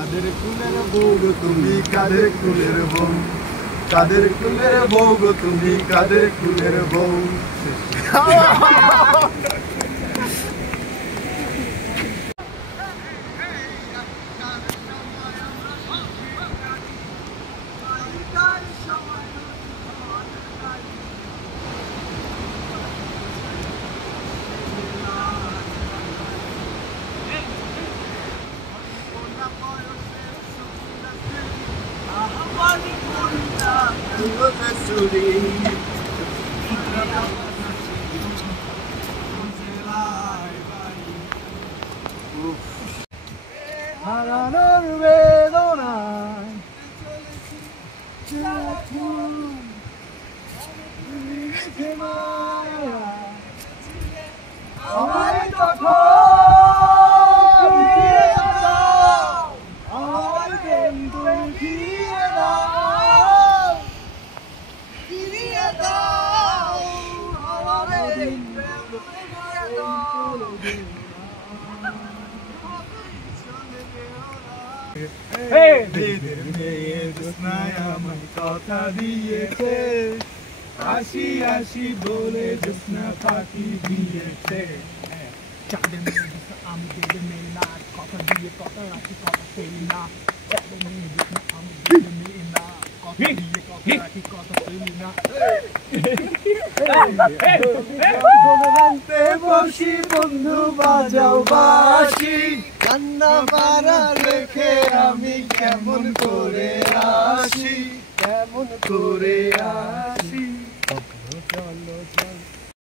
কাদের কুলের বউ গো তুমি, কাদের কুলের বউ, কাদের কুলের বউ গো তুমি, কাদের কুলের বউ। হারানোর বেদনায় আমায় তখন দিয়ে দাও, আমার বন্ধু দিয়ে দাও, দিয়ে দাও, আমারে দিয়ে দাও। বেদের মেয়ে জ্যোৎস্নায় আমায় কথা দিয়েছে, আসি আসি বলে জ্যোৎস্না ফাঁকি দিয়েছে। চাঁদের মেয়ে জ্যোৎস্না আমি বেদের মেয়ে না, কথা দিয়ে কথা রাখি কথা ফেলি না। চাঁদের মেয়ে জ্যোৎস্না আমি বেদের মেয়ে না, কথা দিয়ে কথা রাখি কথা ফেলি না। বসি বন্ধু বাজাও বাঁশি, কান্না পাড়া রেখে আমি কেমন করে আসি, কেমন করে আসি। চলো চলো